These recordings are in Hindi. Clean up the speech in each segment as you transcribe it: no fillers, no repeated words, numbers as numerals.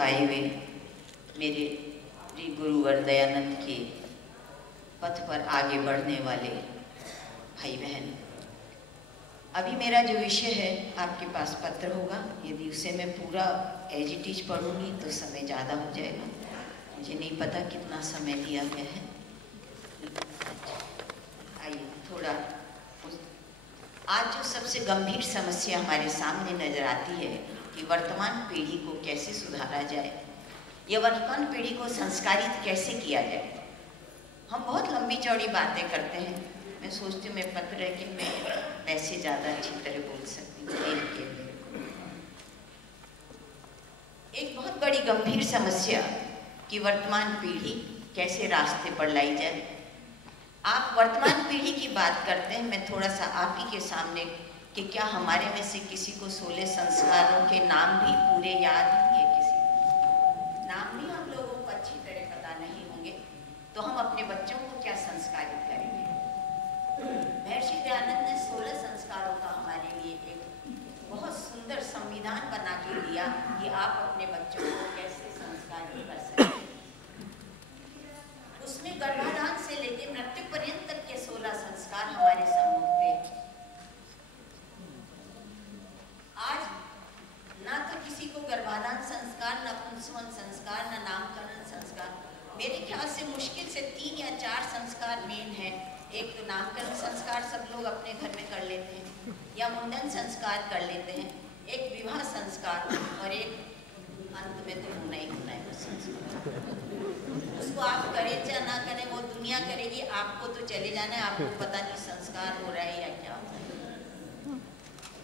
आए हुए मेरे प्रिय गुरुवर दयानंद के पथ पर आगे बढ़ने वाले भाई बहन, अभी मेरा जो विषय है आपके पास पत्र होगा। यदि उसे मैं पूरा एज इट इज पढ़ूंगी तो समय ज़्यादा हो जाएगा। मुझे नहीं पता कितना समय दिया गया है। आइए थोड़ा आज जो सबसे गंभीर समस्या हमारे सामने नजर आती है कि वर्तमान पीढ़ी को कैसे सुधारा जाए या वर्तमान पीढ़ी को संस्कारित कैसे किया जाए। हम बहुत लंबी चौड़ी बातें करते हैं। मैं सोचती हूँ मैं पत्र है कि मैं वैसे ज़्यादा अच्छी तरह बोल सकती हूँ। एक बहुत बड़ी गंभीर समस्या कि वर्तमान पीढ़ी कैसे रास्ते पर लाई जाए। आप वर्तमान पीढ़ी की बात करते हैं, मैं थोड़ा सा आप ही के सामने कि क्या हमारे में से किसी को 16 संस्कारों के नाम भी पूरे याद होंगे? किसी नाम भी हम लोगों को अच्छी तरह पता नहीं होंगे तो हम अपने बच्चों को क्या संस्कारित करेंगे। महर्षि दयानंद ने 16 संस्कारों का हमारे लिए एक बहुत सुंदर संविधान बना के दिया कि आप अपने बच्चों को कैसे संस्कारित कर सकते हैं। उसमें गर्भाधान से लेकर मृत्यु पर्यंत तक के 16 संस्कार हमारे सम्मुख थे। आज ना तो किसी को गर्भाधान संस्कार, ना पुंसवन संस्कार, ना नामकरण संस्कार। मेरे ख्याल से मुश्किल से 3 या 4 संस्कार मेन है। एक तो नामकरण संस्कार सब लोग अपने घर में कर लेते हैं या मुंडन संस्कार कर लेते हैं, एक विवाह संस्कार और एक अंत में तो होना ही संस्कार। उसको आप करें या ना करें वो दुनिया करेगी, आपको तो चले जाना है, आपको पता नहीं संस्कार हो रहा है या क्या हो रहा है।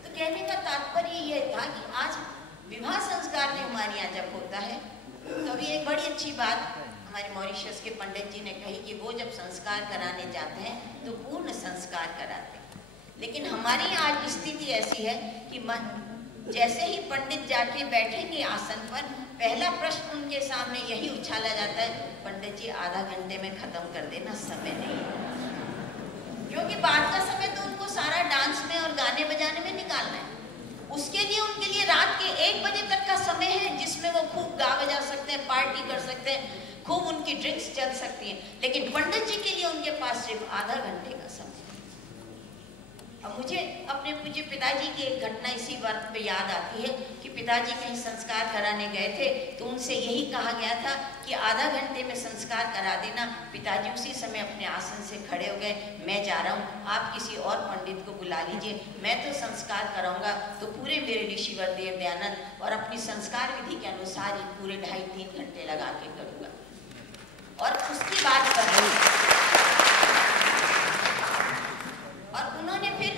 तो कहने का तात्पर्य ये था कि आज विवाह संस्कार में हमारे यहाँ जब होता है तो अभी एक बड़ी अच्छी बात हमारे मॉरिशस के पंडित जी ने कही कि वो जब संस्कार कराने जाते हैं तो पूर्ण संस्कार कराते हैं। लेकिन हमारे यहाँ आज स्थिति ऐसी है कि जैसे ही पंडित जाके बैठेंगे आसन पर, पहला प्रश्न उनके सामने यही उछाला जाता है, पंडित जी आधा घंटे में खत्म कर देना, समय नहीं। क्योंकि बाद का समय तो उनको सारा डांस में और गाने बजाने में निकालना है। उसके लिए उनके लिए रात के 1 बजे तक का समय है जिसमें वो खूब गा बजा सकते हैं, पार्टी कर सकते हैं, खूब उनकी ड्रिंक्स चल सकती है। लेकिन पंडित जी के लिए उनके पास सिर्फ आधा घंटे का समय। अब मुझे अपने पूज्य पिताजी की एक घटना इसी बात पे याद आती है कि पिताजी कहीं संस्कार कराने गए थे तो उनसे यही कहा गया था कि आधा घंटे में संस्कार करा देना। पिताजी उसी समय अपने आसन से खड़े हो गए, मैं जा रहा हूँ, आप किसी और पंडित को बुला लीजिए, मैं तो संस्कार कराऊंगा तो पूरे मेरे ऋषिवर देव दयानंद और अपनी संस्कार विधि के अनुसार ही पूरे 2.5-3 घंटे लगा के करूँगा। और उसकी बात कर रही और उन्होंने फिर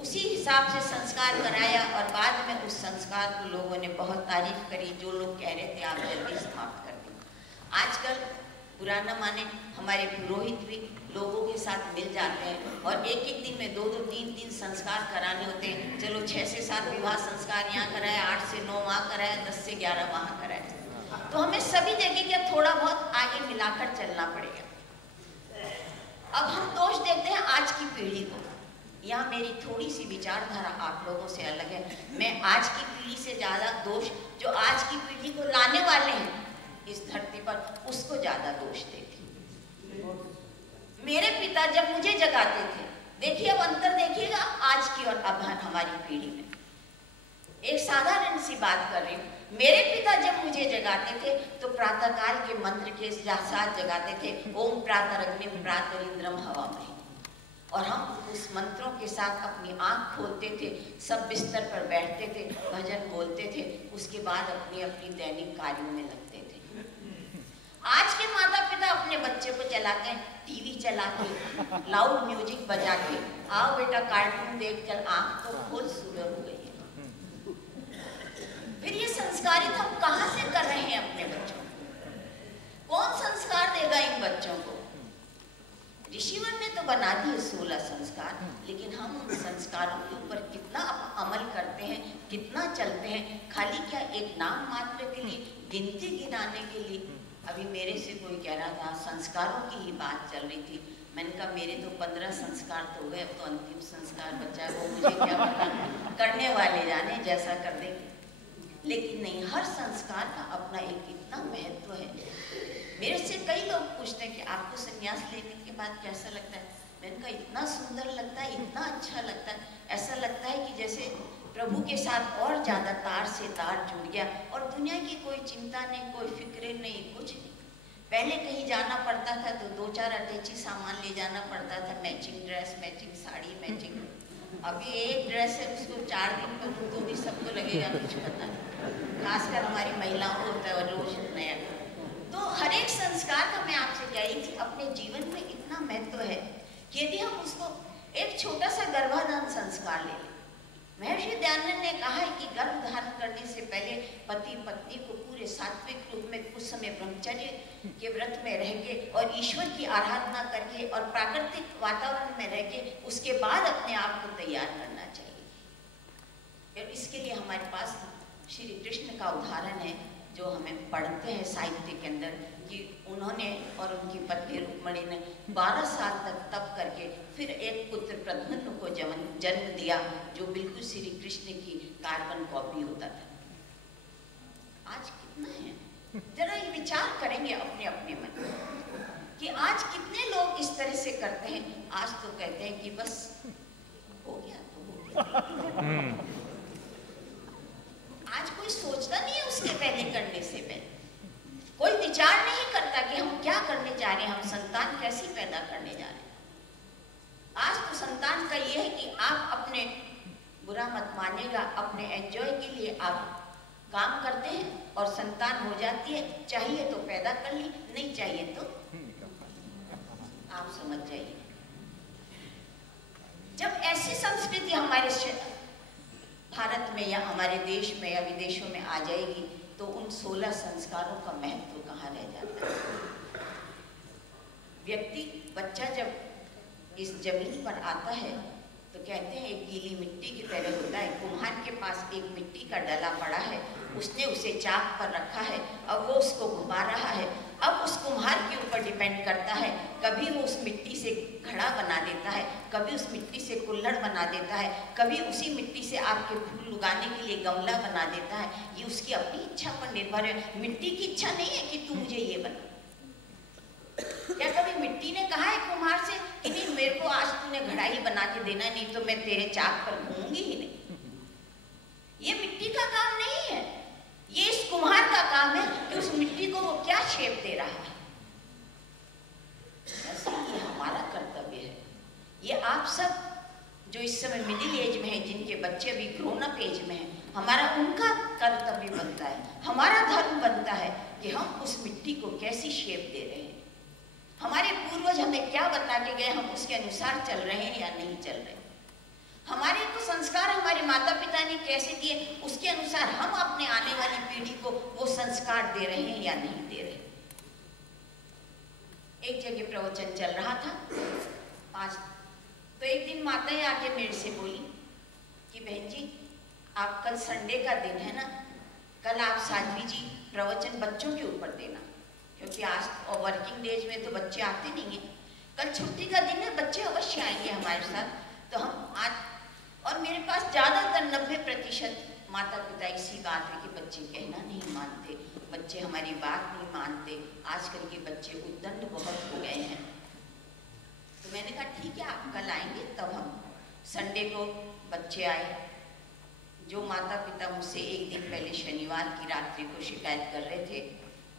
उसी हिसाब से संस्कार कराया और बाद में उस संस्कार को लोगों ने बहुत तारीफ करी। जो लोग कह रहे थे आप जल्दी समाप्त कर दें। आजकल पुराना माने हमारे पुरोहित भी लोगों के साथ मिल जाते हैं और एक दिन में 2-2, 3-3 संस्कार कराने होते हैं। चलो 6 से 7 विवाह संस्कार यहाँ कराया, 8 से 9 वहाँ कराया, 10 से 11 वहाँ कराया। तो हमें सभी जगह क्या थोड़ा बहुत आगे मिलाकर चलना पड़ेगा। अब हम दोष देते हैं आज की पीढ़ी को। यहाँ मेरी थोड़ी सी विचारधारा आप लोगों से अलग है। मैं आज की पीढ़ी से ज़्यादा दोष जो आज की पीढ़ी को लाने वाले हैं इस धरती पर, उसको ज़्यादा दोष देती। मेरे पिता जब मुझे जगाते थे, देखिए अब अंतर देखिएगा आज की और अब हमारी पीढ़ी में। एक साधारण सी बात कर रही हूँ। मेरे पिता जब मुझे जगाते थे तो प्रातःकाल के मंत्र के साथ जगाते थे, ओम प्रातरग्निम प्रातरिंद्रम हवामहे। और हम उस मंत्रों के साथ अपनी आंख खोलते थे, सब बिस्तर पर बैठते थे, भजन बोलते थे, उसके बाद अपनी अपनी दैनिक कार्यों में लगते थे। आज के माता पिता अपने बच्चे को चलाते हैं टीवी चला के, लाउड म्यूजिक बजा के, आओ बेटा कार्टून देख, चल आंख तो खोल, सुबह हो गई है। फिर ये संस्कारित हम कहाँ से कर रहे हैं अपने बच्चों को? कौन संस्कार देगा इन बच्चों को? ऋषिवर ने तो बना दिए 16 संस्कार, लेकिन हम उन संस्कारों के ऊपर कितना अमल करते हैं, कितना चलते हैं? खाली क्या एक नाम मात्र के लिए, गिनती गिनाने के लिए? अभी मेरे से कोई कह रहा था संस्कारों की ही बात चल रही थी। मैंने कहा मेरे तो 15 संस्कार तो हो गए, अब तो अंतिम संस्कार बचा है, वो मुझे क्या पता, करने वाले जाने, जैसा कर देंगे। लेकिन नहीं, हर संस्कार का अपना कितना महत्व है। मेरे से कई लोग पूछते हैं कि आपको संन्यास लेने के बाद कैसा लगता है। मैंने कहा इतना सुंदर लगता है, इतना अच्छा लगता है, ऐसा लगता है कि जैसे प्रभु के साथ और ज़्यादा तार से तार जुड़ गया और दुनिया की कोई चिंता नहीं, कोई फिक्र नहीं, कुछ नहीं। पहले कहीं जाना पड़ता था तो 2-4 अटैची सामान ले जाना पड़ता था, matching dress, matching sari, matching. अभी एक ड्रेस है उसको 4 दिन पहनूं तो भी सबको लगेगा कुछ पता नहीं, खासकर हमारी महिलाओं को होता है रोज नया। तो हर एक संस्कार का मैं आपसे कह रही थी अपने जीवन में इतना महत्व है कि यदि हम उसको एक छोटा सा गर्भाधान संस्कार ले लें। महर्षि दयानंद ने कहा है कि गर्भ धारण करने से पहले पति पत्नी को पूरे सात्विक रूप में कुछ समय ब्रह्मचर्य के व्रत में रह के और ईश्वर की आराधना करके और प्राकृतिक वातावरण में रह के उसके बाद अपने आप को तैयार करना चाहिए। और इसके लिए हमारे पास श्री कृष्ण का उदाहरण है जो हमें पढ़ते हैं साहित्य के अंदर कि उन्होंने और उनकी पत्नी रुक्मिणी ने 12 साल तक तप करके फिर एक पुत्र प्रद्युम्न को जन्म दिया जो बिल्कुल श्री कृष्ण की कार्बन कॉपी होता था। आज कितना है, जरा ये विचार करेंगे अपने अपने मन कि आज कितने लोग इस तरह से करते हैं। आज तो कहते हैं कि बस हो गया तो हो गया। आज कोई सोचता नहीं है उसके पहले करने से पहले, कोई विचार नहीं करता कि हम क्या करने जा रहे हैं, हम संतान कैसी पैदा करने जा रहे हैं। आज तो संतान का ये है कि आप अपने, बुरा मत मानिएगा, अपने एंजॉय के लिए आप काम करते हैं और संतान हो जाती है। चाहिए तो पैदा कर ली, नहीं चाहिए तो आप समझ जाइए। जब ऐसी संस्कृति हमारे भारत में या हमारे देश में या विदेशों में आ जाएगी तो उन 16 संस्कारों का महत्व कहाँ रह जाता है। व्यक्ति, बच्चा जब इस जमीन पर आता है तो कहते हैं एक गीली मिट्टी की तरह होता है। कुम्हार के पास एक मिट्टी का डला पड़ा है, उसने उसे चाक पर रखा है, अब वो उसको घुमा रहा है। अब उस कुम्हार के ऊपर डिपेंड करता है, कभी वो उस मिट्टी से घड़ा बना देता है, कभी उस मिट्टी से कुल्हड़ बना देता है, कभी उसी मिट्टी से आपके फूल उगाने के लिए गमला बना देता है। ये उसकी अपनी इच्छा पर निर्भर है। मिट्टी की इच्छा नहीं है कि तू मुझे ये बना। क्या कभी मिट्टी ने कहा है कुम्हार से कि नहीं मेरे को आज तूने घड़ा ही बना के देना, नहीं तो मैं तेरे चाक पर घूमूंगी ही नहीं। ये मिट्टी का काम नहीं है, ये इस कुम्हार का काम है कि उस मिट्टी को वो क्या शेप दे रहा है। ऐसे ये हमारा कर्तव्य है। ये आप सब जो इस समय मिडिल एज में है, जिनके बच्चे अभी ग्रोन अप एज में हैं, हमारा उनका कर्तव्य बनता है, हमारा धर्म बनता है कि हम उस मिट्टी को कैसी शेप दे रहे हैं। हमारे पूर्वज हमें क्या बता के गए, हम उसके अनुसार चल रहे हैं या नहीं चल रहे। हमारे को संस्कार हमारे माता पिता ने कैसे दिए, उसके अनुसार हम अपने आने वाली पीढ़ी को वो संस्कार दे रहे हैं या नहीं दे रहे। एक जगह प्रवचन चल रहा था 5, तो एक दिन माता ही आके मेरे से बोली कि बहन जी आप कल संडे का दिन है ना, कल आप साध्वी जी प्रवचन बच्चों के ऊपर देना, क्योंकि आज और वर्किंग डेज में तो बच्चे आते नहीं हैं। कल छुट्टी का दिन है, बच्चे अवश्य आएंगे हमारे साथ। तो हम आज, और मेरे पास ज़्यादातर 90% माता पिता इसी बात है कि बच्चे कहना नहीं मानते, बच्चे हमारी बात नहीं मानते। आजकल के बच्चे उद्दंड बहुत हो गए हैं। तो मैंने कहा ठीक है आप कल आएंगे। तब हम संडे को बच्चे आए। जो माता पिता मुझसे एक दिन पहले शनिवार की रात्रि को शिकायत कर रहे थे,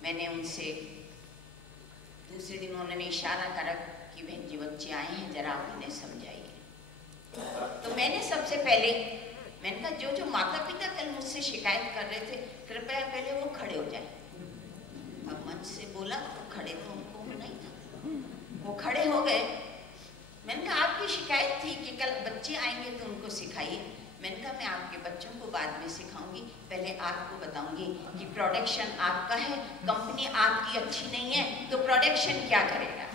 मैंने उनसे दूसरे दिन उन्होंने इशारा करा कि बहन जी बच्चे आए हैं, जरा आप इन्हें समझाइए। तो मैंने सबसे पहले मैंने कहा जो जो माता पिता कल मुझसे शिकायत कर रहे थे, कृपया पहले वो खड़े हो जाए। अब मंच से बोला तो खड़े तो उनको होना ही था, वो खड़े हो गए। मैंने कहा आपकी शिकायत थी कि कल बच्चे आएंगे तो उनको सिखाइए। मैंने कहा मैं आपके बच्चों को बाद में सिखाऊंगी, पहले आपको बताऊंगी कि प्रोडक्शन आपका है, कंपनी आपकी अच्छी नहीं है तो प्रोडक्शन क्या करेगा।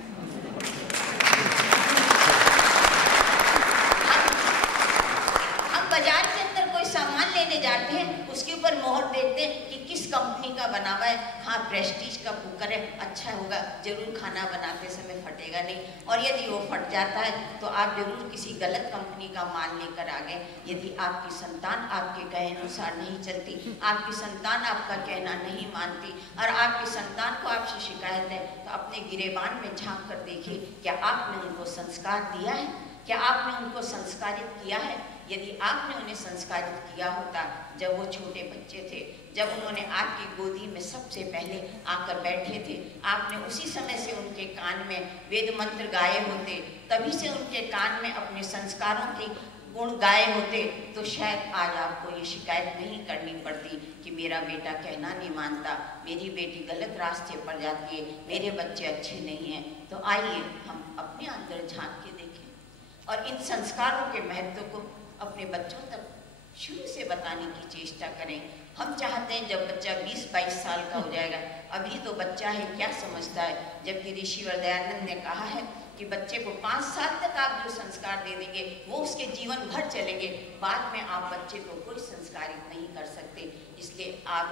हम बाजार के अंदर कोई सामान लेने में जाते हैं उसके ऊपर मोहर देते हैं कि किस कंपनी का बना हुआ है, हाँ प्रेस्टीज का कुकर है, अच्छा होगा, जरूर खाना बनाते समय फटेगा नहीं। और यदि वो फट जाता है तो आप जरूर किसी गलत कंपनी का माल लेकर आ गए। यदि आपकी संतान आपके कहे अनुसार नहीं चलती, आपकी संतान आपका कहना नहीं मानती और आपकी संतान को आपसे शिकायत है, तो अपने गिरेबान में झांक कर देखिए, क्या आपने उनको संस्कार दिया है? क्या आपने उनको संस्कारित किया है? यदि आपने उन्हें संस्कारित किया होता जब वो छोटे बच्चे थे, जब उन्होंने आपकी गोदी में सबसे पहले आकर बैठे थे, आपने उसी समय से उनके कान में वेद मंत्र गाए होते, तभी से उनके कान में अपने संस्कारों के गुण गाए होते, तो शायद आज आपको ये शिकायत नहीं करनी पड़ती कि मेरा बेटा कहना नहीं मानता, मेरी बेटी गलत रास्ते पर जाती है, मेरे बच्चे अच्छे नहीं हैं। तो आइए हम अपने अंदर झांक के देखें और इन संस्कारों के महत्व को अपने बच्चों तक शुरू से बताने की चेष्टा करें। हम चाहते हैं जब बच्चा 20-22 साल का हो जाएगा, अभी तो बच्चा है क्या समझता है, जबकि ऋषि वरदयानंद ने कहा है कि बच्चे को 5 साल तक आप जो संस्कार दे देंगे वो उसके जीवन भर चलेंगे, बाद में आप बच्चे को कोई संस्कारित नहीं कर सकते। इसलिए आप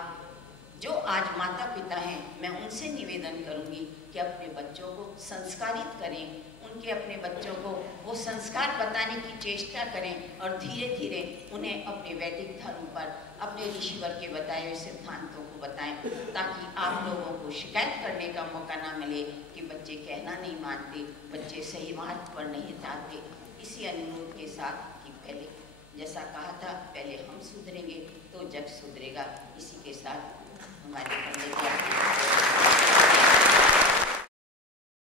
जो आज माता पिता हैं, मैं उनसे निवेदन करूंगी कि अपने बच्चों को संस्कारित करें, उनके अपने बच्चों को वो संस्कार बताने की चेष्टा करें और धीरे धीरे उन्हें अपने वैदिक धर्म पर, अपने ऋषिवर के बताए हुए सिद्धांतों को बताएं, ताकि आप लोगों को शिकायत करने का मौका ना मिले कि बच्चे कहना नहीं मानते, बच्चे सही मार्ग पर नहीं जाते। इसी अनुरोध के साथ कि पहले जैसा कहा था, पहले हम सुधरेंगे तो जग सुधरेगा। इसी के साथ हमारे